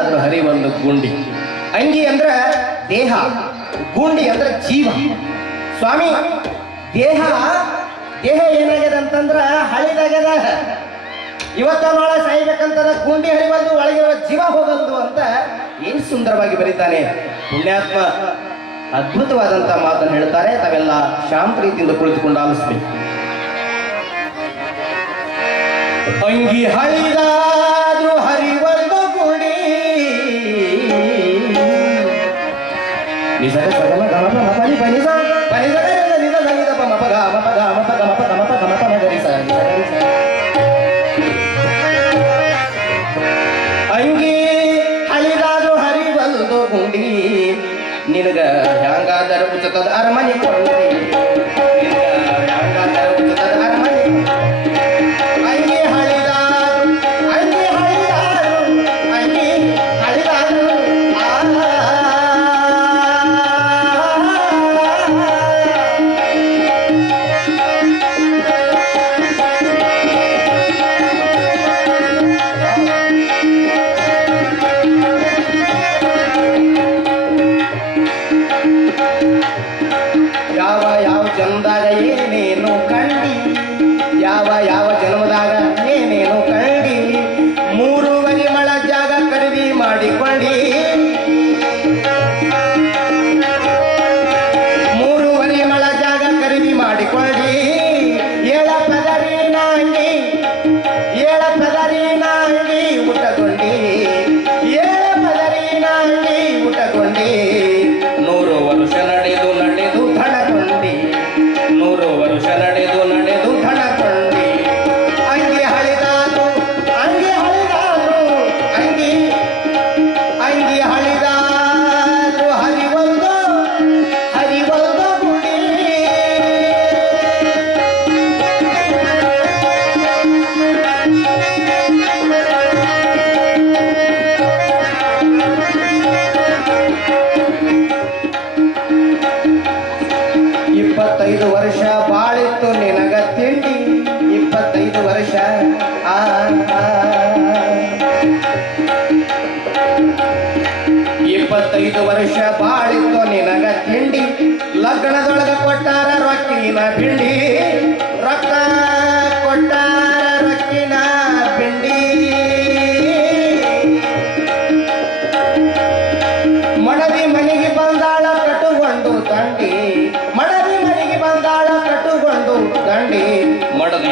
ಅದ್ರ ಹರಿವೊಂದು ಗುಂಡಿ. ಅಂಗಿ ಅಂದ್ರ ದೇಹ, ಗುಂಡಿ ಅಂದ್ರ ಜೀವ. ಸ್ವಾಮಿ, ದೇಹ ಏನಾಗ್ಯದ ಅಂತಂದ್ರ ಹಳಿದಾಗ್ಯದ. ಇವತ್ತ ನಾಳೆ ಸಾಯ್ಬೇಕಂತದ, ಗುಂಡಿ ಹರಿಬಂದು ಒಳಗಿರೋ ಜೀವ ಹೋಗಲ್ದು ಅಂತ ಏನು ಸುಂದರವಾಗಿ ಬರೀತಾನೆ ಪುಣ್ಯಾತ್ಮ. ಅದ್ಭುತವಾದಂತ ಮಾತನ್ನು ಹೇಳ್ತಾರೆ. ತಾವೆಲ್ಲ ಶಾಂತ ರೀತಿಯಿಂದ ಕುಳಿತುಕೊಂಡು ಆಲಿಸ್ಬೇಕು. ಅಂಗಿ ಹಳಿದಾದ್ರೂ ಹರಿವೊಂದು ಗುಂಡಿ, ನಿಜ ಸಗಮ ಗಮಪ ಮಪನಿ ಪನಿಸ ಪನಿಸ ನಿಜ ಸಂಗೀತಪ ಮಪಗ ಮಪಗ ಮಪಗ ಮಪಗ ಮಪಗ ಮಪ ಮಗರಿಸ. ಅಂಗಿ ಹಳಿದಾದ್ರೂ ಹರಿವೊಂದು ಗುಂಡಿ, ನಿನಗ ಹ್ಯಾಂಗಾದರ ಉಚಿತದ ಅರಮನೆ ಕೊಂಡಿ, ಹ್ಯಾಂಗಾದರ ಉಚಿತದ ಅರಮನೆ. ಅಂಗಿ ಹಳಿದಾರು ಅಂಗಿ ಹಳಿದಾರು ಅಂಗಿ ಹಳಿದಾರು ಯಾವ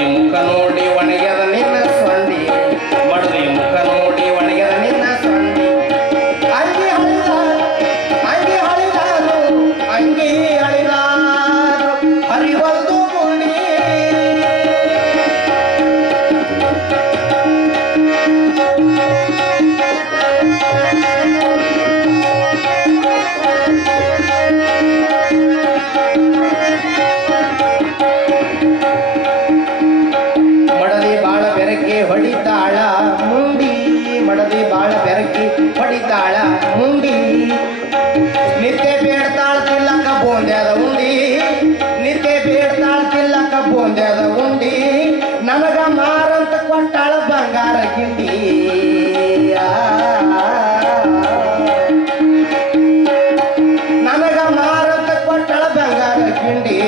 ಮಡದಿ ಮುಖ ನೋಡಿ ಒಣಗ್ಯದ ನಿನ್ನ ಸೊಂಡಿ ಮಡದಿ ಮುಖ ನೋಡಿ ಒಣಗ್ಯದ ನಿನ್ನ ಸೊಂಡಿ ಅಂಗಿ ಹಳಿದಾರು ಅಂಗಿ ಹಳಿದಾರು ಹರಿವಲ್ದು ಗುಂಡಿ ಹೊಡಿತಾಳ ಮುಂಡಿ ಮಡದಿ ಬಾಳ ಬೆರಕಿ ಹೊಡಿತಾಳ ಮುಂಡಿ ನಿತ್ಯ ಬೇಡ್ತಾಳ ತಿಲ್ಲಕ ಬೋಂದ್ಯದ ಉಂಡಿ ನಿತ್ಯ ಬೇಡ್ತಾಳ ತಿಲ್ಲಕ ಬೋಂದ್ಯದ ಉಂಡಿ ನನಗ ಮಾರಂತ ಕೊಟ್ಟಾಳ ಬಂಗಾರ ಗಿಂಡಿ ನನಗ ಮಾರಂತ ಕೊಟ್ಟಾಳ ಬಂಗಾರ ಗಿಂಡಿ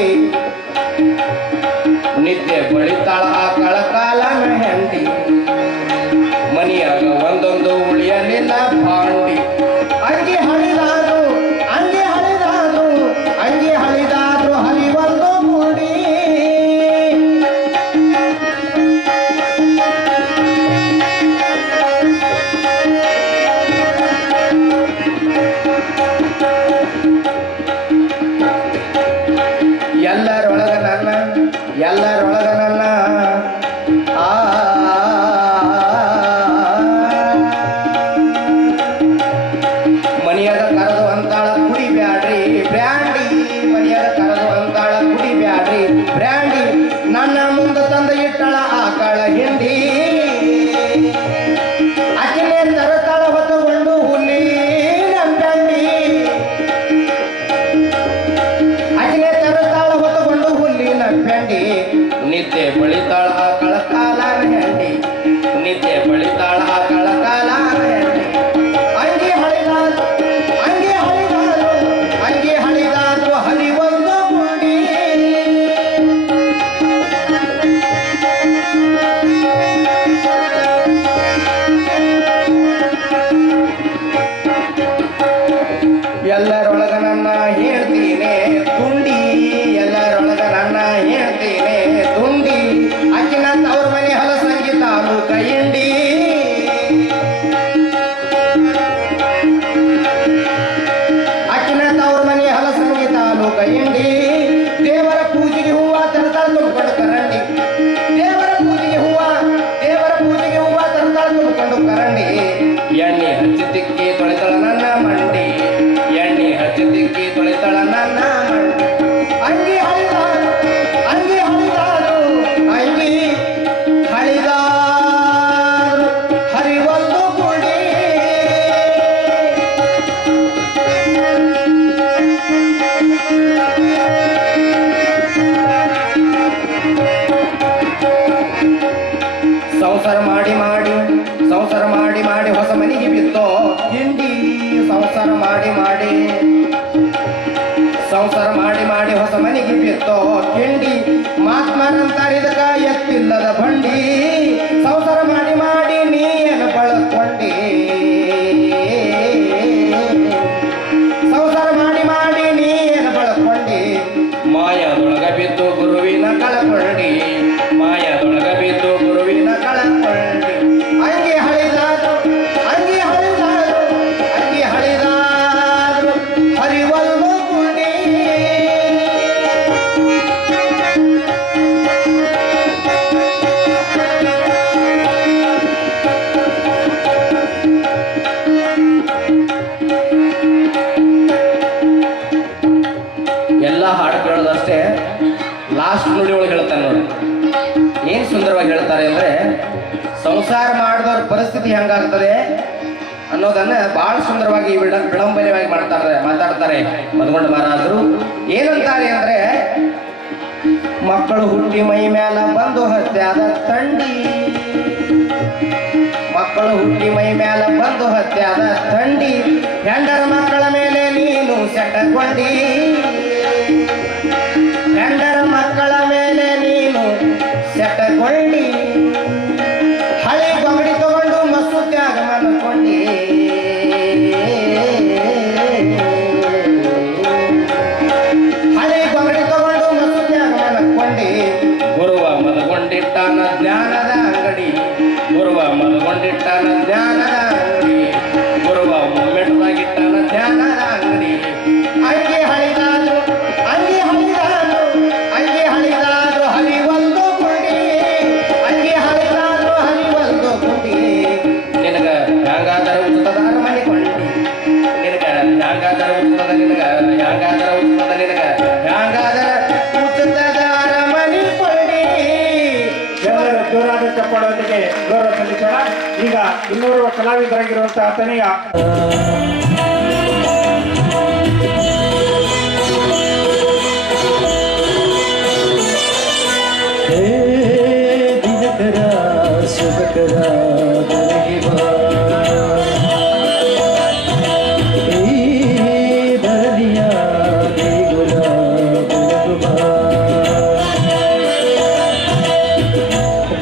ನಿತ್ಯ ಬಳಿತಾಳ ಆಕಳ ಕಾಲ ಮೆಹಂದಿ ಮನಿಯಾಗ ಒಂದೊಂದು ಉಳಿಯಲಿಲ್ಲ ಭಾಂಡಿ ಅಂಗಿ ಹಳಿದಾದ್ರು ಅಂಗಿ ಹಳಿದಾದ್ರು ಅಂಗಿ ಹಳಿದಾದ್ರು ಹರಿವಲ್ದು ಮೂಡಿ ಎಲ್ಲರೊಳಗ ನನ್ನ ಮನಿಯಾಗ ಕರೆದು ಅಂತಾಳ ಕುಡಿ ಬ್ಯಾಡ್ರಿ ಬ್ರ್ಯಾಂಡಿ ಮನಿಯಾಗ ಕರೆದು ಅಂತಾಳ ಕುಡಿ ಬ್ಯಾಡ್ರಿ ಬ್ರ್ಯಾಂಡಿ ನನ್ನ ಮುಂದೆ ತಂದು ಇಟ್ಟಳ ಆಕಳ ಹಿಂಡಿ ಅಕಿನೇ ತರತಾಳ ಹೊತ್ತುಕೊಂಡು ಹುಲ್ಲಿನ ಬ್ಯಾಂಡಿ ಅಕಿನೇ ತರತಾಳ ಹೊತ್ತುಕೊಂಡು ಹುಲ್ಲಿನ ಬ್ಯಾಂಡಿ ನಿತ್ಯ ಬಳಿತಾಳ ಆಕಳ ಕಾಲ ಹೆಂಡಿ ನಿತ್ಯ ಬಳಿತಾಳ ಆಕಳ ಕಾಲ ಹೆಂಡಿ ಅಂಗಿ ಹಳಿದಾದ್ರು ಅಂಗಿ ಹಳಿದಾದ್ರು ಹರಿವಲ್ದು ಗುಂಡಿ ಎಲ್ಲರೊಳಗ ನನ್ನ ಹೇಳ್ತೀನಿ ತುಂಡಿ ಎಲ್ಲರೊಳಗ ನನ್ನ ಹೇಳ್ತೀನಿ ತುಂಡಿ ಅಕ್ಕಿನ ತವ್ರ ಮನೆ ಹಲಸಂಗಿ ತಾಲೂಕ ಇಂಡಿ ಅಕ್ಕಿನ ತವ್ರ ಮನೆ ಹಲಸಂಗಿ ತಾಲೂಕ ಇಂಡಿ ದೇವರ ಪೂಜೆಗೆ ಹೂವ ತರತಾಳ ತುಂಬಿಕೊಂಡು ಕರಂಡಿ ದೇವರ ಪೂಜೆಗೆ ಹೂವ ತರತಾಳ ತುಂಬಿಕೊಂಡು ಕರಂಡಿ ಎಣ್ಣೆ ಹಚ್ಚಿ ತಿಕ್ಕಿ ತೊಳೆತಳ ನನ್ನ ಮಂಡಿ ಎಣ್ಣೆ ಹಚ್ಚಿ ತಿಕ್ಕಿ ತೊಳೆತಳ ನನ್ನ ಮಂಡಿ ಅಂಗಿ ಹಳಿದಾರು ಅಂಗಿ ಹಳಿದಾರು ಹರಿವಲ್ದು ಗುಡಿ ಸಂಸಾರ ಮಾಡಿ ಹೊಸ ಮನೆಗೆ ಬಿತ್ತೋ ಹಿಂಡಿ ಸಂಸಾರ ಮಾಡಿ ಹೊಸ ಮನೆಗೆ ಬಿತ್ತೋ ಕಿಂಡಿ ಮಾತ್ಮರಂತಾರಿದಕ ಎತ್ತಿಲ್ಲದ ಬಂಡಿ ಸಂಸಾರ ಮಾಡಿ ನೀನು ಬಳಕೊಂಡಿ ಸಂಸಾರ ಮಾಡಿ ನೀನು ಬಳಕೊಂಡಿ ಮಾಯದೊಳಗ ಬಿದ್ದು ಗುರುವಿನ ಕಳಕೊಂಡಿ ಮಾಯದೊಳಗ ಬಿದ್ದು ಗುರುವಿನ ಕಳಕೊಂಡಿ ಅಂಗಿ ಹಳಿದಾದ್ರು ಹರಿವಲ್ದು ಗುಂಡಿ ಎಲ್ಲ ಹಾಡು ಕೇಳೋದಷ್ಟೇ ಲಾಸ್ಟ್ ನುಡಿ ಒಳಗೆ ಹೇಳ್ತಾನೆ ನೋಡಿ ಏನ್ ಸುಂದರವಾಗಿ ಹೇಳ್ತಾರೆ ಅಂದ್ರೆ ಸಂಸಾರ ಮಾಡಿದವ್ರ ಪರಿಸ್ಥಿತಿ ಹೆಂಗಾಗ್ತದೆ ಅನ್ನೋದನ್ನ ಬಹಳ ಸುಂದರವಾಗಿ ವಿಳಂಬನೆಯಾಗಿ ಮಾತಾಡ್ತಾರೆ ಮಧುಗೊಂಡ ಮಹಾರಾಜರು ಏನಂತಾರೆ ಅಂದ್ರೆ ಮಕ್ಕಳು ಹುಟ್ಟಿ ಮೈ ಮ್ಯಾಲ ಬಂದು ಹತ್ಯಾದ ತಂಡಿ ಮಕ್ಕಳು ಹುಟ್ಟಿ ಮೈ ಮ್ಯಾಲ ಬಂದು ಹತ್ಯಾದ ತಂಡಿ ಹೆಂಡರ ಮಕ್ಕಳ ಮೇಲೆ ನೀನು ಸೆಟಕೊಂಡಿ ಹೆಂಡರ ಮಕ್ಕಳ ಮೇಲೆ ನೀನು ಸೆಟಕೊಂಡಿ ಹಳೆ ಗೊಂಗಡಿ ತಗೊಂಡು ಮಸ್ಸು ತ್ಯಾಗ ಮಾಡ್ಕೊಂಡಿ ಹಳೆ ಗೊಂಗಡಿ ತಗೊಂಡು ಮಸ್ಸು ತ್ಯಾಗ ಮಾಡ್ಕೊಂಡಿ ಗುರುವ ಮಲಗೊಂಡಿ ಮಲಗೊಂಡಿಟ್ಟಾನ ಜ್ಞಾನದ ಅಂಗಡಿ ಗುರುವ ಮಲಗೊಂಡಿಟ್ಟಾನ ಜ್ಞಾನದ ಅಂಗಡಿ ಗುರುವ ಮೆಟ್ಟದಾಗಿಟ್ಟಾನ ಜ್ಞಾನದ ಅಂಗಡಿ ಅಂಗಿ ಹಳಿದಾದ್ರು ಹರಿವೊಂದು ಕುಡಿ ಅಂಗಿ ಹಳಿದಾದ್ರು ಹರಿವೊಂದು ಕುಡಿ ನಿನಗ ಹ್ಯಾಂಗಾದರ ಉತ್ತದ ಅರಮನೆ ಕೊಂಡಿ ನಿನಗ ಹ್ಯಾಂಗಾದರ ಉತ್ತದ ನಿನಗ ಹ್ಯಾಂಗಾದರ ಉತ್ತದ ನಿನಗ ಹ್ಯಾಂಗಾದರ ಉತ್ತದ ಅರಮನೆ ಕೊಂಡಿ. ಎಲ್ಲರೂ ಜೋರಾದ ಚಪ್ಪಾಳೊಂದಿಗೆ ಗೌರವ ಸಲ್ಲಿಸೋಣ. ಈಗ ಇನ್ನೂರು ಕಲಾವಿದರಾಗಿರುವಂತಹ ತನೆಯ ದಿನಕರ ಶುಭಕರ ಬೆಳಗಿ ಬಾ ಈ ಧರಣಿಯ ದೇಗುಲ ಬೆಳಗು ಬಾ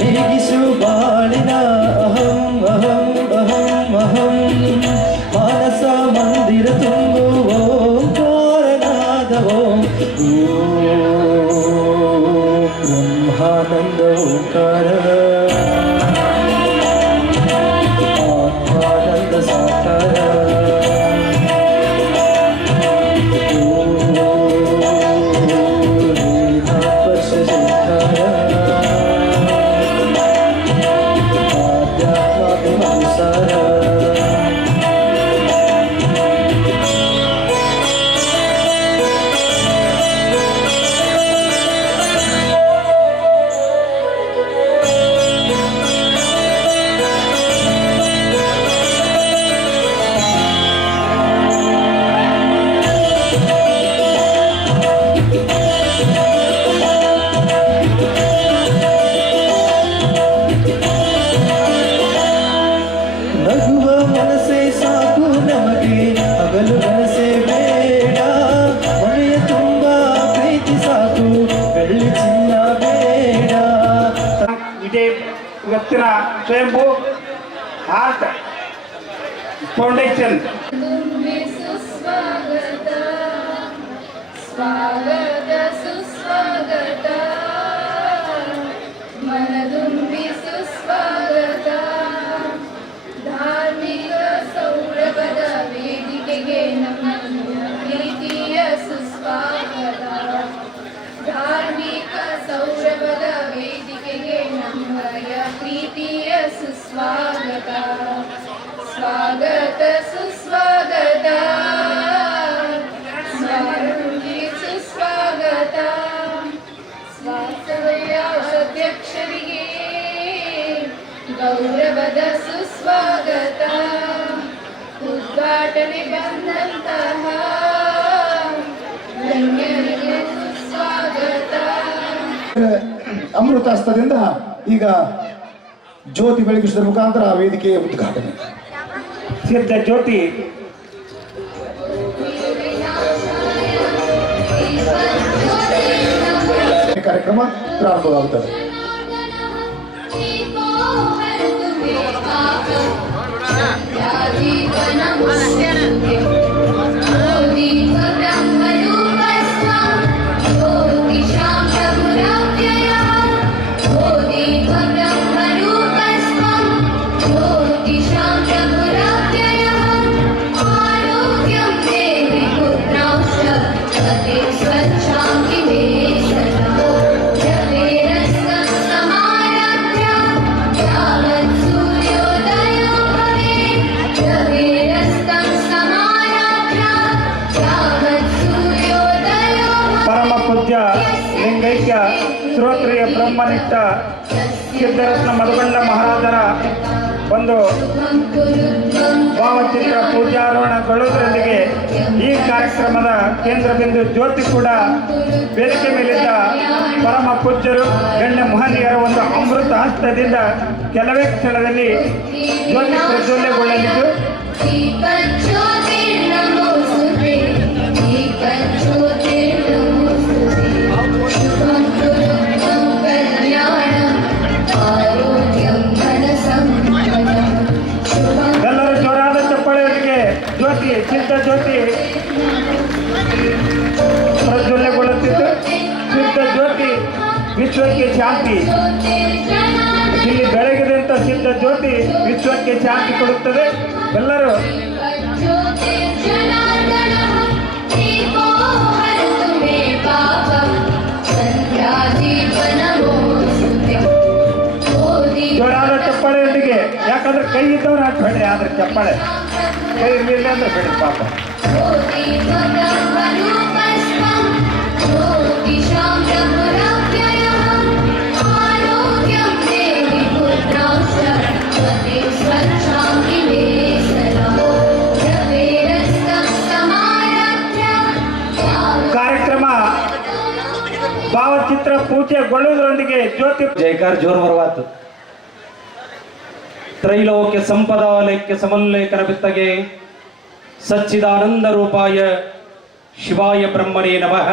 ನೀಗಿಸು ಬಾಳಿನ ಅಹಂ ಅಹಂ ಅಹಂ ಅಹಂ ಮಾನಸ ಮಂದಿರ ತುಂಬು ಓಂಕಾರನಾದ ಓಂ ಬ್ರಹ್ಮಾನಂದ ಓಂಕಾರ ಆತ್ಮಾನಂದ ಸಾಕಾರ ವೇದಾಂತರ್ಷ ಶಂಕರ ಆಧ್ಯಾತ್ಮಾಭಿಮಾನುಸಾರ ನಗುವ ಮನಸ್ಸೇ ಸಾಕು ನಮಗೆ ಹಗಲು ಮನಸ್ಸೇ ಬೇಡ ಮನೆಯ ತುಂಬ ಪ್ರೀತಿ ಸಾಕು ಬೆಳ್ಳಿ ಚಿನ್ನ ಬೇಡ. ಇದೇ ಇವತ್ತಿನ ಸ್ವಯಂಭೂ ಆರ್ಟ್ ಫೌಂಡೇಶನ್ ಸುಸ್ವಾಗತ ಸ್ವಾಗತ ಸುಸ್ವಾಗತ ಮನದುಂಬಿ ಸುಸ್ವಾಗತ ಧಾರ್ಮಿಕ ಸೌರಭದ ವೇದಿಕೆಗೆ ನಮ್ಮ ಪ್ರೀತಿಯ ಸುಸ್ವಾಗತ ಧಾರ್ಮಿಕ ಸೌರಭದ ವೇದಿಕೆಗೆ ನಮ್ಮಯ ಪ್ರೀತಿಯ ಸುಸ್ವಾಗತ ಸ್ವಾಗತ ಸುಸ್ವಾಗತ ಸ್ವಾಗತ ಸುಸ್ವಾಗತ ವಾಸವಯ್ಯ ಅಧ್ಯಕ್ಷರಿಗೆ ಗೌರವದ ಸುಸ್ವಾಗತ ಉದ್ಘಾಟನೆ ಬಂದಂತಹ ಗಣ್ಯರಿಗೆ ಸುಸ್ವಾಗತ. ಅಮೃತಾಸ್ತದಿಂದ ಈಗ ಜ್ಯೋತಿ ಬೆಳಗಿಸುವ ಮುಖಾಂತರ ಆ ವೇದಿಕೆಯ ಉದ್ಘಾಟನೆ. ಸಿದ್ಧ ಜ್ಯೋತಿ ಕಾರ್ಯಕ್ರಮ ಪ್ರಾರಂಭವಾಗುತ್ತದೆ. ಪರಮ ಪೂಜ್ಯ ಲಿಂಗೈಕ್ಯ ಶ್ರೋತ್ರಿಯ ಬ್ರಹ್ಮನಿಷ್ಠ ಸಿದ್ಧರತ್ನ ಮಧುಗಂಡ ಮಹಾರಾಜರ ಒಂದು ಭಾವಚಿತ್ರ ಪೂಜಾರೋಹಣಗೊಳ್ಳುವುದರೊಂದಿಗೆ ಈ ಕಾರ್ಯಕ್ರಮದ ಕೇಂದ್ರ ಬಿಂದು ಜ್ಯೋತಿ ಕೂಡ ವೇದಿಕೆ ಮೇಲಿದ್ದ ಪರಮ ಪೂಜ್ಯರು ಗಣ್ಯ ಮಹನೀಯರ ಒಂದು ಅಮೃತ ಹಸ್ತದಿಂದ ಕೆಲವೇ ಕ್ಷಣದಲ್ಲಿ ಜ್ಯೋತಿ ಪ್ರಜ್ವಲ್ಯಗೊಳ್ಳಲಿದ್ದು ಎಲ್ಲರೂ ಜೋರಾದ ಚಪ್ಪಾಳೆಯೊಂದಿಗೆ ಜ್ಯೋತಿ ಸಿದ್ಧ ಜ್ಯೋತಿ ಪ್ರಜ್ವಲ್ಯಗೊಳ್ಳುತ್ತಿದ್ದು ಸಿದ್ಧ ಜ್ಯೋತಿ ವಿಶ್ವಕ್ಕೆ ಶಾಂತಿ ಜ್ಯೋತಿ ವಿಶ್ವಕ್ಕೆ ಶಾಂತಿ ಕೊಡುತ್ತದೆ. ಎಲ್ಲರೂ ज्योतिर्जनार्दनः दीपो हरतु मे पापम् सन्ध्यादीपनमोऽस्तुते ಜೋರಾದ ಚಪ್ಪಾಳೆಯೊಂದಿಗೆ, ಯಾಕಂದ್ರೆ ಕೈ ಇದ್ದವ್ರು ಹಾಕಿ ಬೇಡ್ರಿ, ಆದ್ರೆ ಚಪ್ಪಾಳೆ ಕೈ ಇರಲಿಲ್ಲ ಅಂದ್ರೆ ಬೇಡ್ರಿ ಪಾಪ. ज्योतिर्मकररूपस्त्वं ज्योतिषां प्रभुराव्ययः आरोग्यं देहि पुत्रांश्च पतिं स्वच्छां निवेशनः जपेरस्तं समारभ्य ಕಾರ್ಯಕ್ರಮ ಭಾವಚಿತ್ರ ಪೂಜೆಗೊಳ್ಳುವುದರೊಂದಿಗೆ ಜ್ಯೋತಿ ಜಯಕಾರ ಜೋರು ಬರುವಾತು. ತ್ರೈಲೋಕ್ಯ ಸಂಪದಾಲಯಕ್ಕೆ ಸಮಲ್ಲೇಖನ ಬಿತ್ತಗೆ ಸಚ್ಚಿದಾನಂದ ರೂಪಾಯ ಶಿವಾಯ ಬ್ರಹ್ಮನೇ ನಮಃ.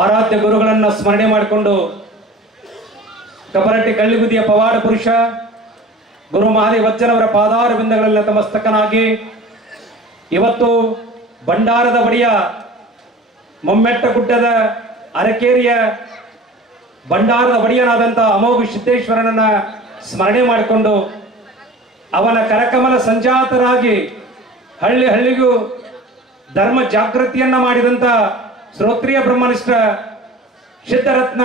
ಆರಾಧ್ಯ ಗುರುಗಳನ್ನು ಸ್ಮರಣೆ ಮಾಡಿಕೊಂಡು ಕಬರಟ್ಟಿ ಕಳ್ಳಿಗುದಿಯ ಪವಾಡ ಪುರುಷ ಗುರು ಮಹಾದೇವಜ್ಜನವರ ಪಾದಾರ ಬಿಂದಗಳೆಲ್ಲ ತಮಸ್ತಕನಾಗಿ ಇವತ್ತು ಭಂಡಾರದ ಬಡಿಯ ಮೊಮ್ಮೆಟ್ಟ ಗುಡ್ಡದ ಅರಕೇರಿಯ ಭಂಡಾರದ ಒಡೆಯನಾದಂಥ ಅಮೋಘ ಸಿದ್ದೇಶ್ವರನನ್ನ ಸ್ಮರಣೆ ಮಾಡಿಕೊಂಡು ಅವನ ಕರಕಮಲ ಸಂಜಾತರಾಗಿ ಹಳ್ಳಿ ಹಳ್ಳಿಗೂ ಧರ್ಮ ಜಾಗೃತಿಯನ್ನ ಮಾಡಿದಂಥ ಶ್ರೋತ್ರಿಯ ಬ್ರಹ್ಮನಿಷ್ಠ ಸಿದ್ಧರತ್ನ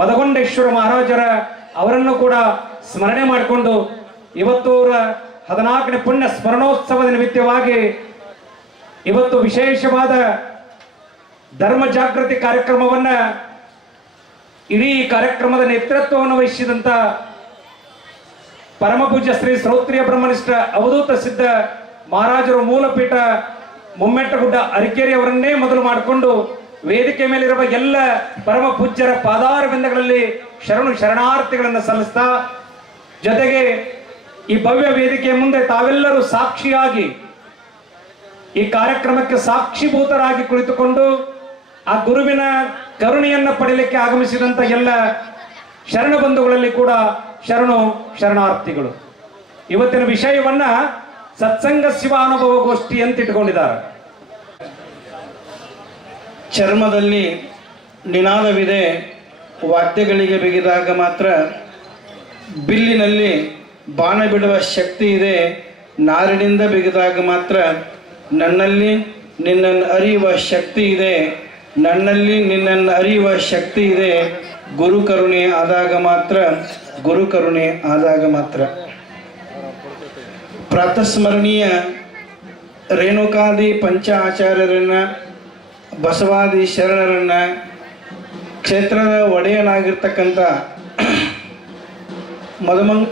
ಮದಗೊಂಡೇಶ್ವರ ಮಹಾರಾಜರ ಅವರನ್ನು ಕೂಡ ಸ್ಮರಣೆ ಮಾಡಿಕೊಂಡು ಇವತ್ತು 14ನೇ ಪುಣ್ಯ ಸ್ಮರಣೋತ್ಸವದ ನಿಮಿತ್ತವಾಗಿ ಇವತ್ತು ವಿಶೇಷವಾದ ಧರ್ಮ ಜಾಗೃತಿ ಕಾರ್ಯಕ್ರಮವನ್ನ ಇಡೀ ಕಾರ್ಯಕ್ರಮದ ನೇತೃತ್ವವನ್ನು ವಹಿಸಿದಂತ ಪರಮ ಪೂಜ್ಯ ಶ್ರೀ ಶ್ರೋತ್ರಿಯ ಬ್ರಹ್ಮನಿಷ್ಠ ಅವಧೂತ ಸಿದ್ಧ ಮಹಾರಾಜರು ಮೂಲಪೀಠ ಮೊಮ್ಮೆಟ್ಟಗುಡ್ಡ ಅರಕೇರಿ ಅವರನ್ನೇ ಮೊದಲು ಮಾಡಿಕೊಂಡು ವೇದಿಕೆ ಮೇಲಿರುವ ಎಲ್ಲ ಪರಮ ಪೂಜ್ಯರ ಪಾದಾರ ಬಿಂದಗಳಲ್ಲಿ ಶರಣಾರ್ಥಿಗಳನ್ನು ಸಲ್ಲಿಸ್ತಾ, ಜೊತೆಗೆ ಈ ಭವ್ಯ ವೇದಿಕೆಯ ಮುಂದೆ ತಾವೆಲ್ಲರೂ ಸಾಕ್ಷಿಯಾಗಿ ಈ ಕಾರ್ಯಕ್ರಮಕ್ಕೆ ಸಾಕ್ಷಿಭೂತರಾಗಿ ಕುಳಿತುಕೊಂಡು ಆ ಗುರುವಿನ ಕರುಣೆಯನ್ನ ಪಡೆಯಲಿಕ್ಕೆ ಆಗಮಿಸಿದಂತ ಎಲ್ಲ ಶರಣ ಬಂಧುಗಳಲ್ಲಿ ಕೂಡ ಶರಣಾರ್ಥಿಗಳು. ಇವತ್ತಿನ ವಿಷಯವನ್ನ ಸತ್ಸಂಗ ಶಿವಾನುಭವ ಗೋಷ್ಠಿ ಅಂತ ಇಟ್ಕೊಂಡಿದ್ದಾರೆ. ಚರ್ಮದಲ್ಲಿ ನಿನಾದವಿದೆ, ವಾದ್ಯಗಳಿಗೆ ಬಿಗಿದಾಗ ಮಾತ್ರ ಬಿಲ್ಲಿನಲ್ಲಿ ಬಾಣ ಬಿಡುವ ಶಕ್ತಿ ಇದೆ, ನಾರಿನಿಂದ ಬಿಗಿದಾಗ ಮಾತ್ರ ನನ್ನಲ್ಲಿ ನಿನ್ನನ್ನು ಅರಿಯುವ ಶಕ್ತಿ ಇದೆ, ನನ್ನಲ್ಲಿ ನಿನ್ನನ್ನು ಅರಿಯುವ ಶಕ್ತಿ ಇದೆ, ಗುರು ಕರುಣೆ ಆದಾಗ ಮಾತ್ರ. ಪ್ರಾತಸ್ಮರಣೀಯ ರೇಣುಕಾದಿ ಪಂಚ ಆಚಾರ್ಯರನ್ನ, ಬಸವಾದಿ ಶರಣರನ್ನ, ಕ್ಷೇತ್ರದ ಒಡೆಯನಾಗಿರ್ತಕ್ಕಂಥ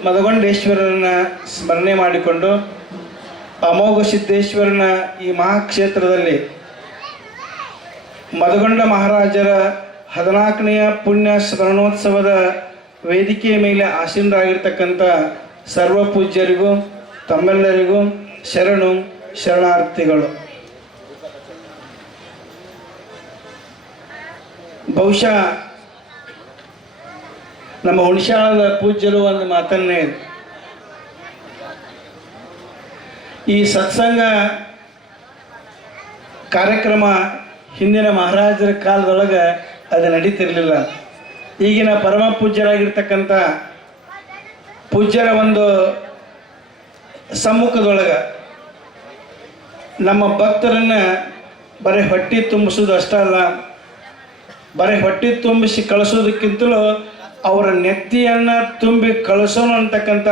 ಮದಗೊಂಡೇಶ್ವರರನ್ನ ಸ್ಮರಣೆ ಮಾಡಿಕೊಂಡು ಅಮೋಘ ಸಿದ್ದೇಶ್ವರನ ಈ ಮಹಾಕ್ಷೇತ್ರದಲ್ಲಿ ಮದಗೊಂಡ ಮಹಾರಾಜರ 14ನೆಯ ಪುಣ್ಯ ಸ್ಮರಣೋತ್ಸವದ ವೇದಿಕೆಯ ಮೇಲೆ ಆಸೀನರಾಗಿರ್ತಕ್ಕಂಥ ಸರ್ವ ಪೂಜ್ಯರಿಗೂ ತಮ್ಮೆಲ್ಲರಿಗೂ ಶರಣಾರ್ಥಿಗಳು. ಬಹುಶಃ ನಮ್ಮ ಹುಣಸಾಳದ ಪೂಜ್ಯರು ಒಂದು ಮಾತನ್ನೇ, ಈ ಸತ್ಸಂಗ ಕಾರ್ಯಕ್ರಮ ಹಿಂದಿನ ಮಹಾರಾಜರ ಕಾಲದೊಳಗೆ ಅದು ನಡೀತಿರ್ಲಿಲ್ಲ. ಈಗಿನ ಪರಮ ಪೂಜ್ಯರಾಗಿರ್ತಕ್ಕಂಥ ಪೂಜ್ಯರ ಒಂದು ಸಮ್ಮುಖದೊಳಗೆ ನಮ್ಮ ಭಕ್ತರನ್ನು ಬರೀ ಹೊಟ್ಟೆ ತುಂಬಿಸೋದು ಅಷ್ಟೇ ಅಲ್ಲ, ಬರೀ ಹೊಟ್ಟೆ ತುಂಬಿಸಿ ಕಳಿಸೋದಕ್ಕಿಂತಲೂ ಅವರ ನೆತ್ತಿಯನ್ನು ತುಂಬಿ ಕಳಿಸೋಣ ಅಂತಕ್ಕಂಥ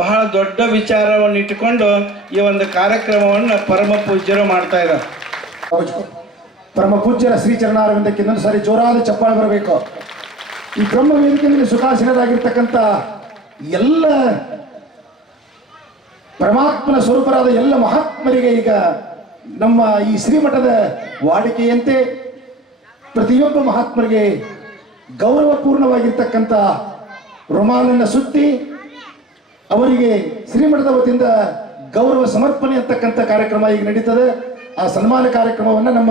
ಬಹಳ ದೊಡ್ಡ ವಿಚಾರವನ್ನು ಇಟ್ಟುಕೊಂಡು ಈ ಒಂದು ಕಾರ್ಯಕ್ರಮವನ್ನು ಪರಮ ಪೂಜ್ಯರು ಮಾಡ್ತಾ ಇದ್ದಾರೆ. ಪರಮ ಪೂಜ್ಯರ ಶ್ರೀಚರಣಾರವಿಂದಕ್ಕೆ ಇನ್ನೊಂದು ಸಾರಿ ಜೋರಾದ ಚಪ್ಪಾಳೆ ಬರಬೇಕು. ಈ ಬ್ರಹ್ಮ ವೇದಿಕೆಯಲ್ಲಿ ಸುಖಾಸೀನರಾಗಿರ್ತಕ್ಕಂಥ ಎಲ್ಲ ಪರಮಾತ್ಮನ ಸ್ವರೂಪರಾದ ಎಲ್ಲ ಮಹಾತ್ಮರಿಗೆ ಈಗ ನಮ್ಮ ಈ ಶ್ರೀಮಠದ ವಾಡಿಕೆಯಂತೆ ಪ್ರತಿಯೊಬ್ಬ ಮಹಾತ್ಮರಿಗೆ ಗೌರವಪೂರ್ಣವಾಗಿರ್ತಕ್ಕಂಥ ರುಮಾಲನ್ನು ಸುತ್ತಿ ಅವರಿಗೆ ಶ್ರೀಮಠದ ವತಿಯಿಂದ ಗೌರವ ಸಮರ್ಪಣೆ ಅಂತಕ್ಕಂಥ ಕಾರ್ಯಕ್ರಮ ಈಗ ನಡೀತದೆ. ಆ ಸನ್ಮಾನ ಕಾರ್ಯಕ್ರಮವನ್ನು ನಮ್ಮ